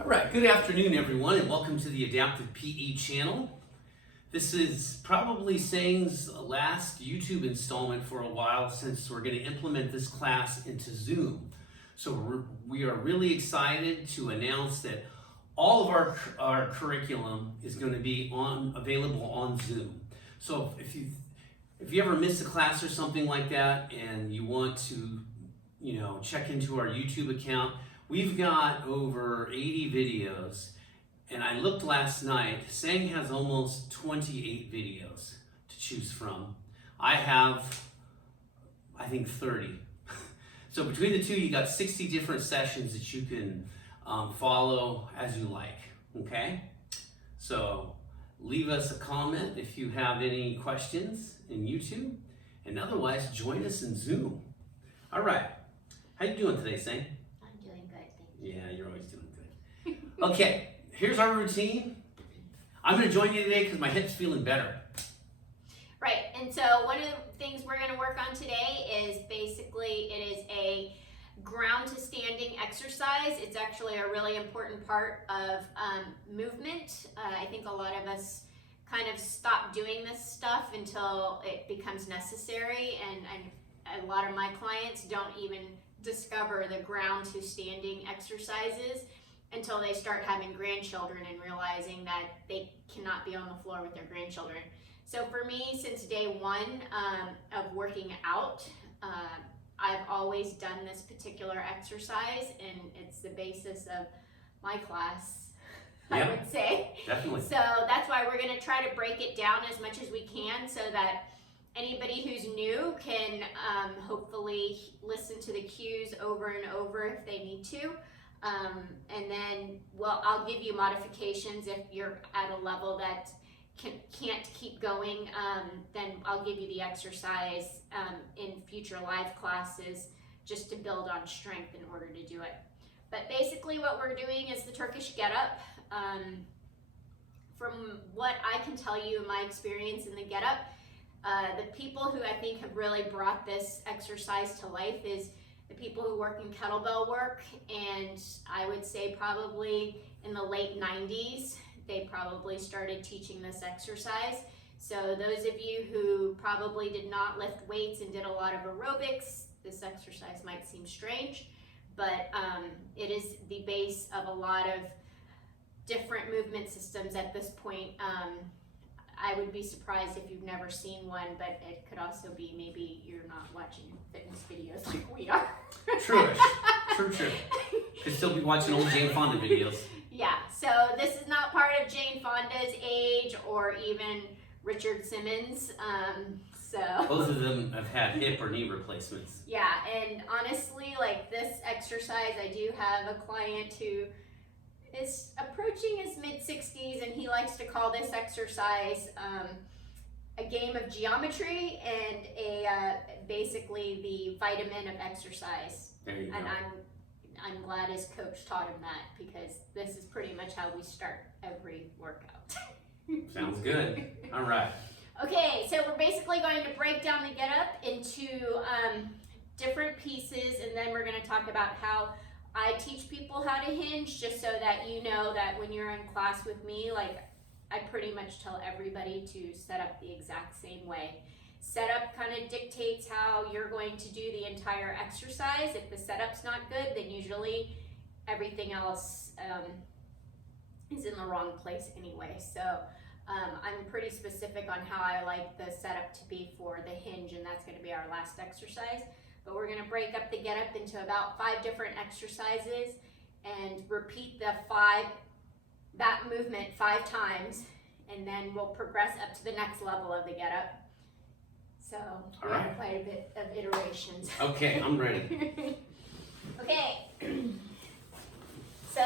All right, good afternoon everyone and welcome to the Adaptive PE channel. This is probably Sang's last YouTube installment for a while since we're going to implement this class into Zoom. So we are really excited to announce that all of our curriculum is going to be available on Zoom. So if you ever miss a class or something like that and you want to check into our YouTube account, we've got over 80 videos, and I looked last night. Sang has almost 28 videos to choose from. I have, I think, 30. So between the two, you got 60 different sessions that you can follow as you like, okay? So leave us a comment if you have any questions in YouTube, and otherwise join us in Zoom. All right, how you doing today, Sang? Yeah, you're always doing good. Okay, here's our routine. I'm going to join you today because my hip's feeling better. Right, and so one of the things we're going to work on today is basically it is a ground to standing exercise. It's actually a really important part of movement. I think a lot of us kind of stop doing this stuff until it becomes necessary, and a lot of my clients don't even discover the ground to standing exercises until they start having grandchildren and realizing that they cannot be on the floor with their grandchildren. So for me, since day one of working out, I've always done this particular exercise, and it's the basis of my class, yeah, I would say. Definitely. So that's why we're going to try to break it down as much as we can so that anybody who's new can hopefully listen to the cues over and over if they need to. And then, I'll give you modifications if you're at a level that can't keep going. Then I'll give you the exercise in future live classes just to build on strength in order to do it. But basically what we're doing is the Turkish Get Up. From what I can tell you, my experience in the Get Up, the people who I think have really brought this exercise to life is the people who work in kettlebell work, and I would say probably in the late 90s, they probably started teaching this exercise. So those of you who probably did not lift weights and did a lot of aerobics, this exercise might seem strange, but it is the base of a lot of different movement systems at this point. I would be surprised if you've never seen one, but it could also be maybe you're not watching fitness videos like we are. True. Could still be watching old Jane Fonda videos. Yeah, so this is not part of Jane Fonda's age or even Richard Simmons. Both of them have had hip or knee replacements. Yeah, and honestly, like this exercise, I do have a client who is approaching his mid-60s, and he likes to call this exercise a game of geometry and basically the vitamin of exercise. There you go. And I'm glad his coach taught him that, because this is pretty much how we start every workout. Sounds good. All right. Okay, so we're basically going to break down the Get Up into different pieces, and then we're going to talk about how I teach people how to hinge, just so that you know that when you're in class with me, like I pretty much tell everybody to set up the exact same way. Setup kind of dictates how you're going to do the entire exercise. If the setup's not good, then usually everything else is in the wrong place anyway. So I'm pretty specific on how I like the setup to be for the hinge, and that's going to be our last exercise. But we're going to break up the Get Up into about 5 different exercises and repeat that movement 5 times, and then we'll progress up to the next level of the Get Up. So we have quite a bit of iterations. Okay, I'm ready. Okay, so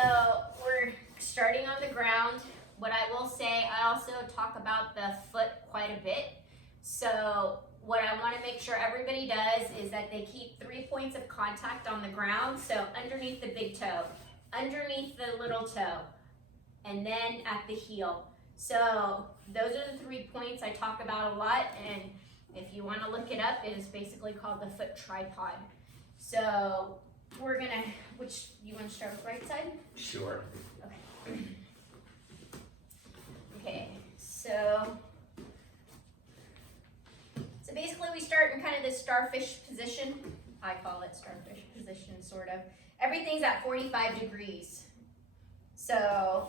we're starting on the ground. What I will say, I also talk about the foot quite a bit. So what I want to make sure everybody does is that they keep 3 points of contact on the ground. So underneath the big toe, underneath the little toe, and then at the heel. So those are the 3 points I talk about a lot, and if you want to look it up, it is basically called the foot tripod. So we're gonna, you want to start with right side? Sure. Okay. Okay, so basically we start in kind of this starfish position. I call it starfish position, sort of. Everything's at 45 degrees. So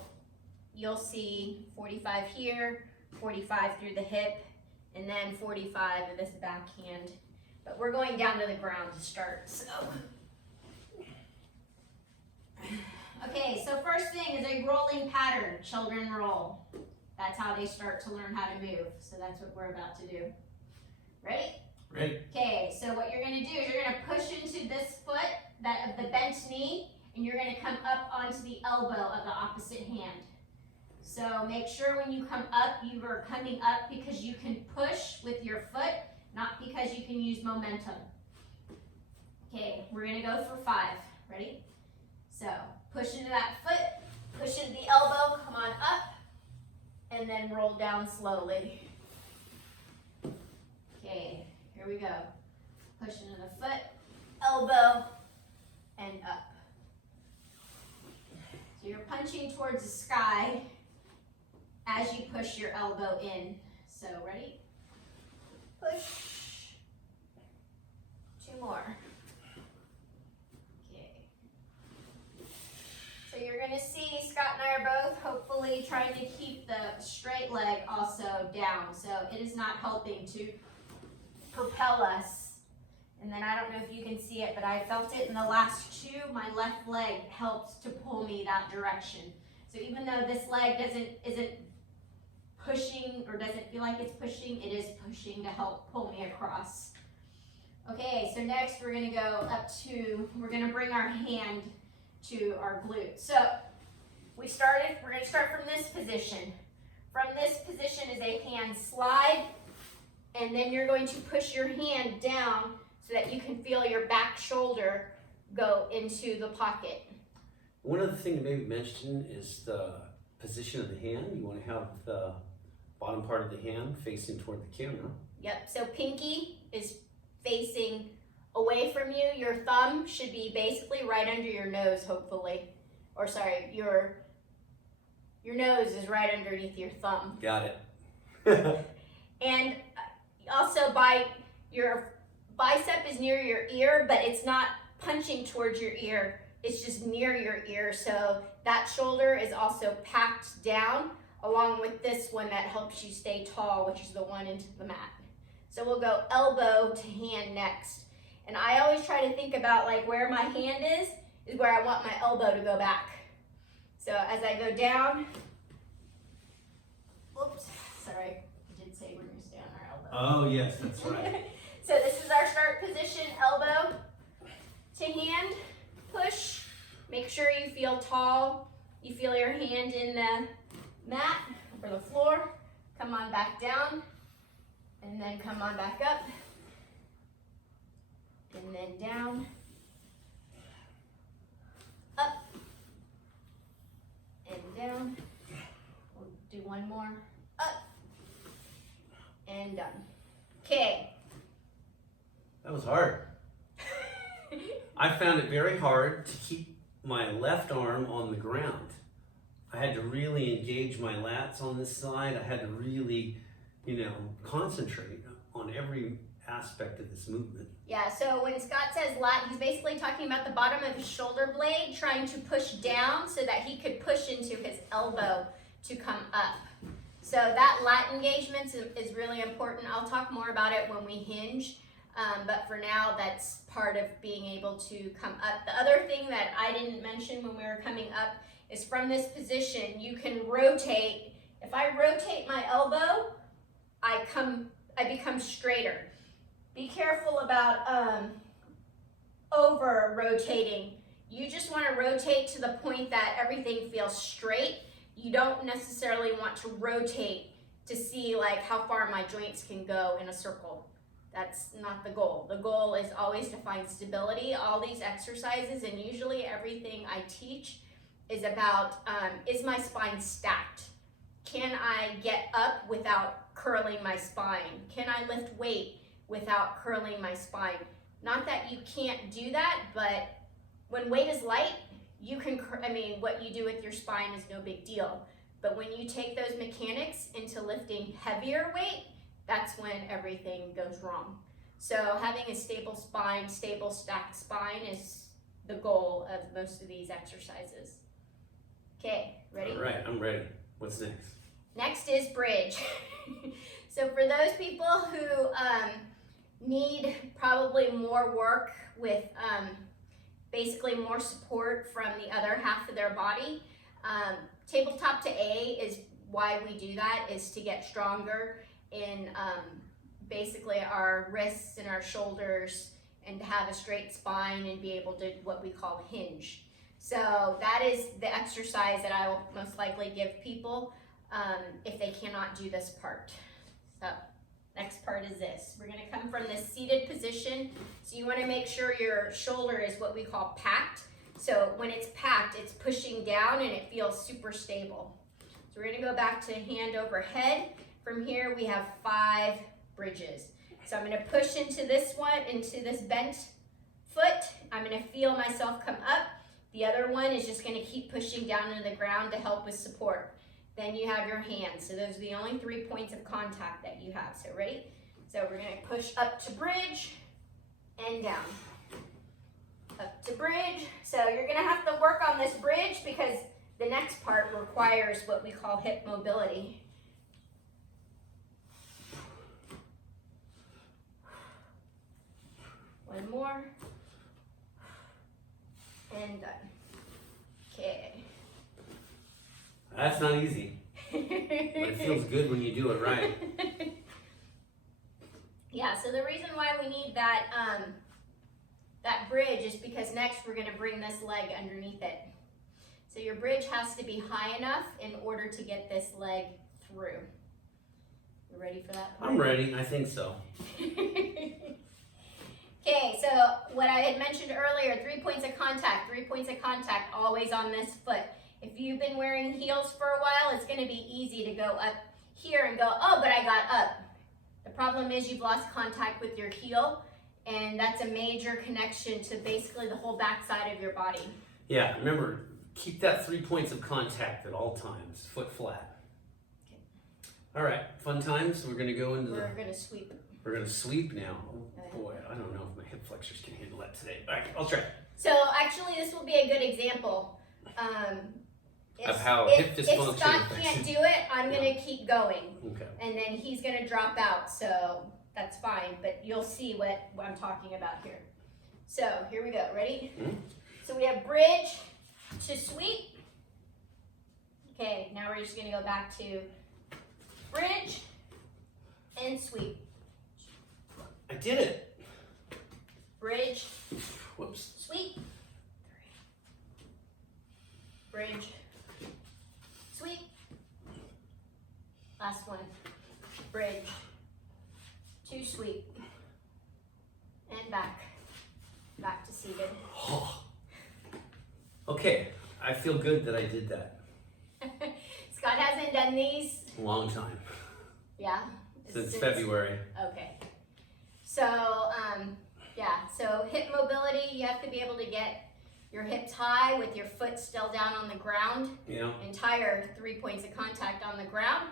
you'll see 45 here, 45 through the hip, and then 45 of this backhand. But we're going down to the ground to start, so. Okay, so first thing is a rolling pattern. Children roll. That's how they start to learn how to move. So that's what we're about to do. Ready? Ready. Okay, so what you're going to do is you're going to push into this foot, that of the bent knee, and you're going to come up onto the elbow of the opposite hand. So make sure when you come up, you are coming up because you can push with your foot, not because you can use momentum. Okay, we're going to go for 5. Ready? So push into that foot, push into the elbow, come on up, and then roll down slowly. Okay, here we go. Push into the foot, elbow, and up. So you're punching towards the sky as you push your elbow in. So ready? Push. 2 more. Okay. So you're going to see Scott and I are both hopefully trying to keep the straight leg also down. So it is not helping to propel us. And then I don't know if you can see it, but I felt it in the last 2. My left leg helped to pull me that direction. So even though this leg isn't pushing or doesn't feel like it's pushing, it is pushing to help pull me across. Okay, so next we're going to go up to, we're going to bring our hand to our glute. So we're going to start from this position. From this position is a hand slide, and then you're going to push your hand down so that you can feel your back shoulder go into the pocket. One other thing to maybe mention is the position of the hand. You want to have the bottom part of the hand facing toward the camera. Yep, so pinky is facing away from you. Your thumb should be basically right under your nose, hopefully. Or sorry, your nose is right underneath your thumb. Got it. And also your bicep is near your ear, but it's not punching towards your ear. It's just near your ear. So that shoulder is also packed down along with this one that helps you stay tall, which is the one into the mat. So we'll go elbow to hand next. And I always try to think about like where my hand is where I want my elbow to go back. So as I go down, oops, sorry, I did say we're gonna stay on our elbow. Oh yes, that's right. So this is our start position, elbow to hand, push. Make sure you feel tall. You feel your hand in the mat or the floor. Come on back down, and then come on back up, and then down, up, and down. We'll do one more, up, and done. Okay. That was hard. I found it very hard to keep my left arm on the ground. I had to really engage my lats on this side. I had to really, concentrate on every aspect of this movement. Yeah, so when Scott says lat, he's basically talking about the bottom of his shoulder blade, trying to push down so that he could push into his elbow to come up. So that lat engagement is really important. I'll talk more about it when we hinge. But for now, that's part of being able to come up. The other thing that I didn't mention when we were coming up is from this position, you can rotate. If I rotate my elbow, I become straighter. Be careful about over rotating. You just want to rotate to the point that everything feels straight. You don't necessarily want to rotate to see like how far my joints can go in a circle. That's not the goal. The goal is always to find stability. All these exercises and usually everything I teach is about, is my spine stacked? Can I get up without curling my spine? Can I lift weight without curling my spine? Not that you can't do that, but when weight is light, you can, I mean, what you do with your spine is no big deal. But when you take those mechanics into lifting heavier weight, that's when everything goes wrong. So having a stable spine, stable stacked spine is the goal of most of these exercises. Okay, ready? All right, I'm ready. What's next? Next is bridge. So for those people who need probably more work with basically more support from the other half of their body, tabletop to A is why we do that, is to get stronger in basically our wrists and our shoulders, and to have a straight spine and be able to what we call hinge. So that is the exercise that I will most likely give people if they cannot do this part. So next part is this. We're gonna come from this seated position. So you wanna make sure your shoulder is what we call packed. So when it's packed, it's pushing down and it feels super stable. So we're gonna go back to hand over head. From here we have 5 bridges. So I'm gonna push into this one, into this bent foot. I'm gonna feel myself come up. The other one is just gonna keep pushing down into the ground to help with support. Then you have your hands. So those are the only 3 points of contact that you have. So ready? So we're gonna push up to bridge and down. Up to bridge. So you're gonna have to work on this bridge because the next part requires what we call hip mobility. One more. And done. Okay. That's not easy, but it feels good when you do it right. Yeah, so the reason why we need that that bridge is because next we're going to bring this leg underneath it. So your bridge has to be high enough in order to get this leg through. You ready for that part? I'm ready, I think so. Okay, so what I had mentioned earlier, 3 points of contact, 3 points of contact, always on this foot. If you've been wearing heels for a while, it's going to be easy to go up here and go, oh, but I got up. The problem is you've lost contact with your heel, and that's a major connection to basically the whole backside of your body. Yeah, remember, keep that 3 points of contact at all times, foot flat. Okay. All right, fun times. We're going to go into We're going to sweep. We're going to sweep now. Oh boy, I don't know if my hip flexors can handle that today. All right, I'll try. So actually, this will be a good example. Of how hip if dysfunction Scott affects can't you. do it, I'm going to keep going. Okay. And then he's going to drop out, so that's fine. But you'll see what I'm talking about here. So here we go. Ready? Mm-hmm. So we have bridge to sweep. Okay, now we're just going to go back to bridge and sweep. I did it. Bridge, Whoops. sweep. Bridge, sweep. Last one. Bridge, 2 sweep. And back. Back to seated. Oh. Okay, I feel good that I did that. Scott hasn't done these. A long time. Yeah. Since February. Okay. So, yeah, so hip mobility, you have to be able to get your hips high with your foot still down on the ground. Yeah. Entire 3 points of contact on the ground.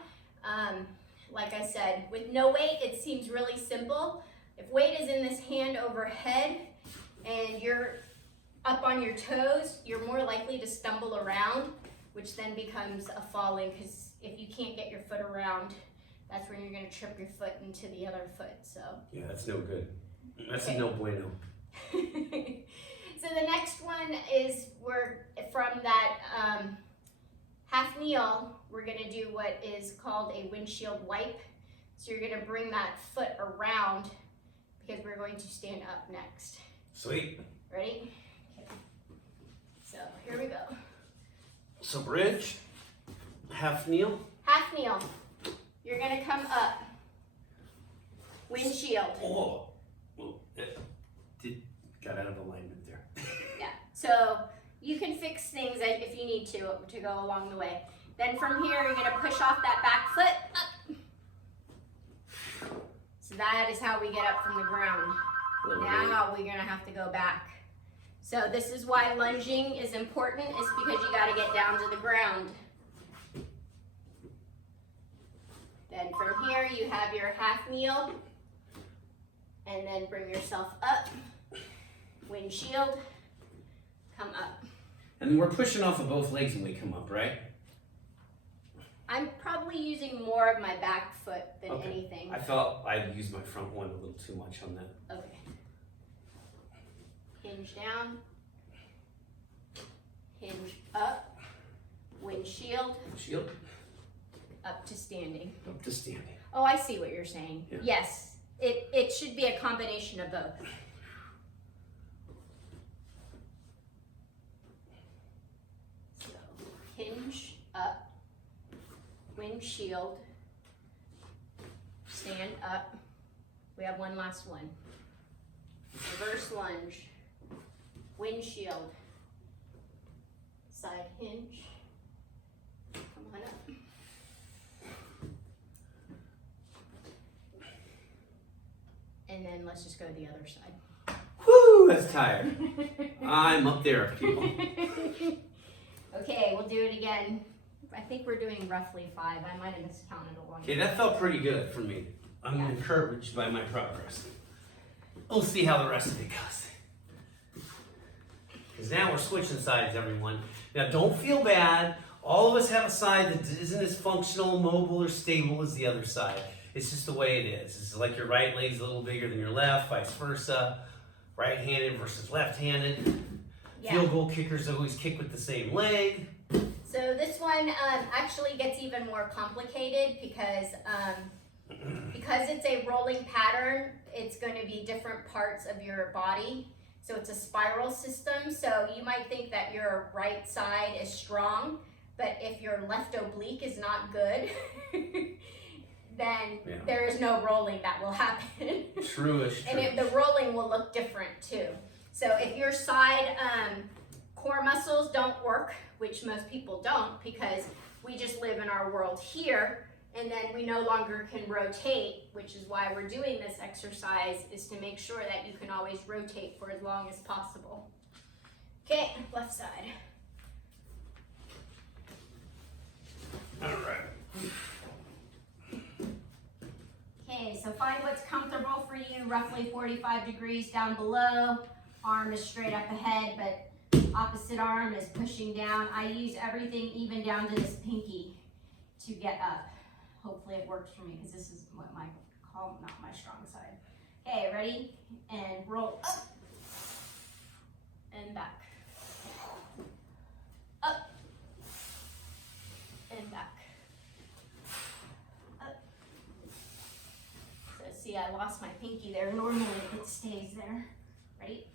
Like I said, with no weight, it seems really simple. If weight is in this hand over head and you're up on your toes, you're more likely to stumble around, which then becomes a falling, because if you can't get your foot around, that's when you're going to trip your foot into the other foot. So Yeah, that's no good. That's Okay. no bueno. So the next one is we're from that half kneel, we're going to do what is called a windshield wipe. So you're going to bring that foot around because we're going to stand up next. Sweet. Ready? Okay. So here we go. So bridge, half kneel. Half kneel. You're going to come up. Windshield. Oh, well, it got out of alignment there. Yeah. So you can fix things if you need to go along the way. Then from here, you're going to push off that back foot up. So that is how we get up from the ground. Now we're going to have to go back. So this is why lunging is important, is because you got to get down to the ground. Then from here you have your half kneel, and then bring yourself up, windshield, come up. And we're pushing off of both legs when we come up, right? I'm probably using more of my back foot than anything. I felt I'd used my front one a little too much on that. Okay. Hinge down, hinge up, windshield, Shield, up to standing. up to standing. Oh, I see what you're saying. Yeah. Yes, it should be a combination of both. So, hinge up, windshield, stand up. We have one last one. Reverse lunge, windshield, side hinge, come on up. And then let's just go to the other side. Whoo, that's tired. I'm up there, people. Okay, we'll do it again. I think we're doing roughly 5. I might have miscounted a Okay, one. that felt pretty good for me. I'm encouraged by my progress. We'll see how the rest of it goes. Because now we're switching sides, everyone. Now don't feel bad. All of us have a side that isn't as functional, mobile, or stable as the other side. It's just the way it is. It's like your right leg's a little bigger than your left, vice versa. Right-handed versus left-handed. Yeah. Field goal kickers always kick with the same leg. So this one actually gets even more complicated because it's a rolling pattern. It's going to be different parts of your body. So it's a spiral system. So you might think that your right side is strong, but if your left oblique is not good, then there is no rolling that will happen. True-ish. And the rolling will look different too. So if your side core muscles don't work, which most people don't because we just live in our world here, and then we no longer can rotate, which is why we're doing this exercise, is to make sure that you can always rotate for as long as possible. Okay, left side. All right. Okay, so find what's comfortable for you, roughly 45 degrees down below. Arm is straight up ahead, but opposite arm is pushing down. I use everything even down to this pinky to get up. Hopefully it works for me because this is what not my strong side. Okay, ready? And roll up and back. Up and back. Up. So see, I lost my pinky there. Normally it stays there. Ready?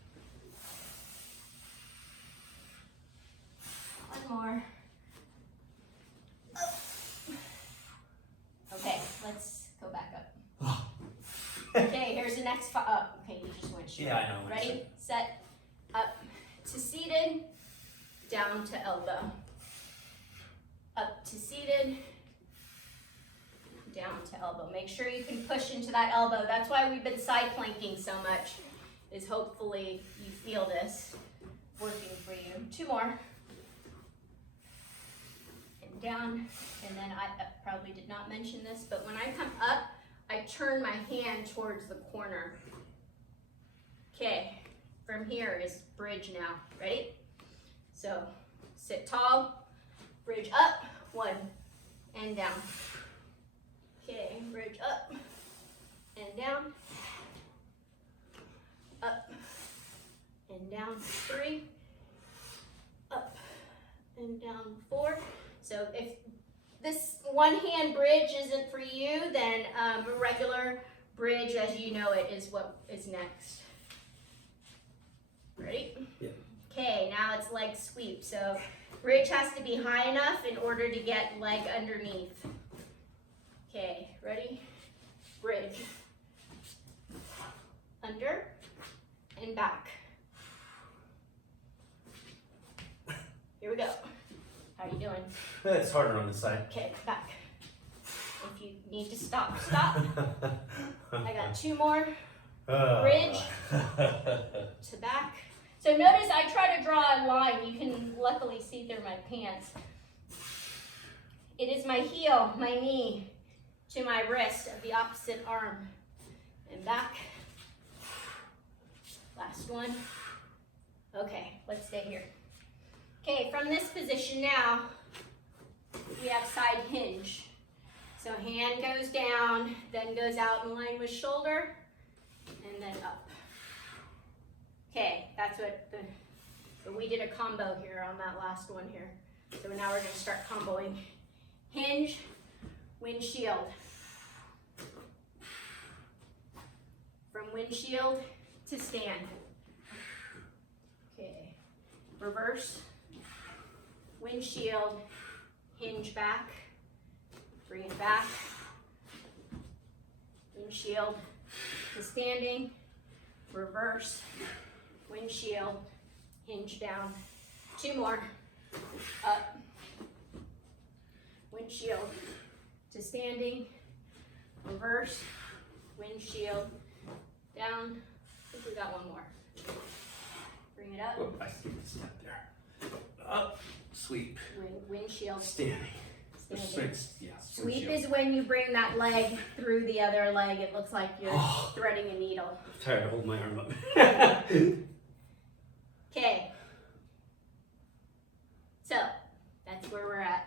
One more. Up. Okay, let's go back up. Okay, here's the next up. Okay, you just went straight. Yeah, I know. Ready, set, up to seated, down to elbow. Up to seated, down to elbow. Make sure you can push into that elbow. That's why we've been side planking so much, is hopefully you feel this working for you. 2 more. And down, and then I probably did not mention this, but when I come up, I turn my hand towards the corner. Okay, from here is bridge now. Ready? So sit tall, bridge up, 1, and down. Okay, bridge up, and down, up, and down, 3, up, and down, 4. So if this one hand bridge isn't for you, then a regular bridge as you know it is what is next. Ready? Yeah. Okay, now it's leg sweep. So bridge has to be high enough in order to get leg underneath. Okay, ready? Bridge. Under and back. Here we go. How are you doing? It's harder on this side. Okay, back. If you need to stop, stop. I got 2 more. Bridge to back. So notice I try to draw a line. You can luckily see through my pants. It is my heel, my knee, to my wrist of the opposite arm. And back. Last one. Okay, let's stay here. Okay, from this position now, we have side hinge. So hand goes down, then goes out in line with shoulder, and then up. Okay, that's what so we did a combo here on that last one here. So now we're gonna start comboing. Hinge, windshield. From windshield to stand. Okay, reverse, windshield, hinge back, bring it back, windshield to standing, reverse, windshield, hinge down. 2 more, up, windshield to standing, reverse, windshield, down. I think we got one more. Bring it up. Oh, I see the step there. Up, sweep, Windshield. standing. Standing. Yeah, Sweep windshield. is when you bring that leg through the other leg. It looks like you're threading a needle. I'm tired of holding my arm up. Okay. So, that's where we're at.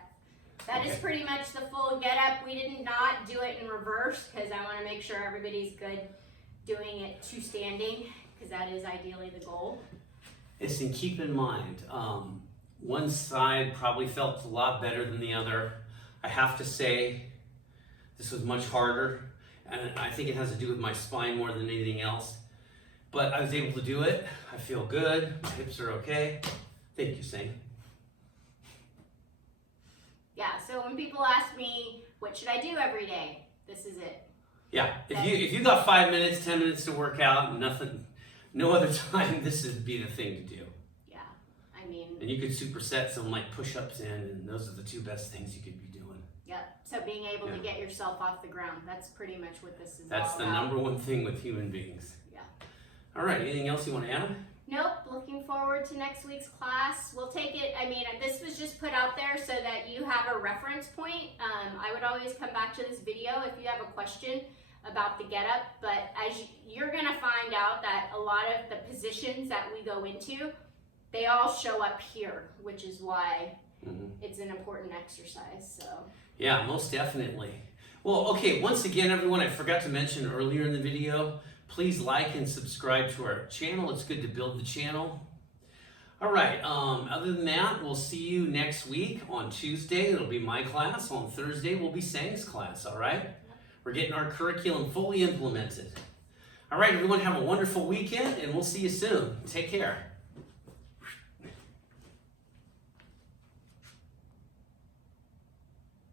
That is pretty much the full get up. We did not do it in reverse because I want to make sure everybody's good doing it to standing because that is ideally the goal. Yes, and keep in mind, one side probably felt a lot better than the other. I have to say, this was much harder, and I think it has to do with my spine more than anything else. But I was able to do it. I feel good. My hips are okay. Thank you, Sane. Yeah, so when people ask me, what should I do every day? This is it. Yeah, if you got 5 minutes, 10 minutes to work out, no other time, this would be the thing to do. Yeah, I mean. And you could superset some like push-ups in, and those are the 2 best things you could be doing. Yep. So being able to get yourself off the ground, that's pretty much what this is That's all the about. #1 thing with human beings. Yeah. All right, anything else you want to add? Nope, looking forward to next week's class. We'll take it, I mean, this was just put out there so that you have a reference point. I would always come back to this video if you have a question about the get up, but as you're gonna find out that a lot of the positions that we go into, they all show up here, which is why it's an important exercise, so. Yeah, most definitely. Well, okay, once again, everyone, I forgot to mention earlier in the video, please like and subscribe to our channel. It's good to build the channel. All right, other than that, we'll see you next week on Tuesday. It'll be my class. On Thursday, will be Sang's class, all right? We're getting our curriculum fully implemented. All right, everyone, have a wonderful weekend, and we'll see you soon. Take care.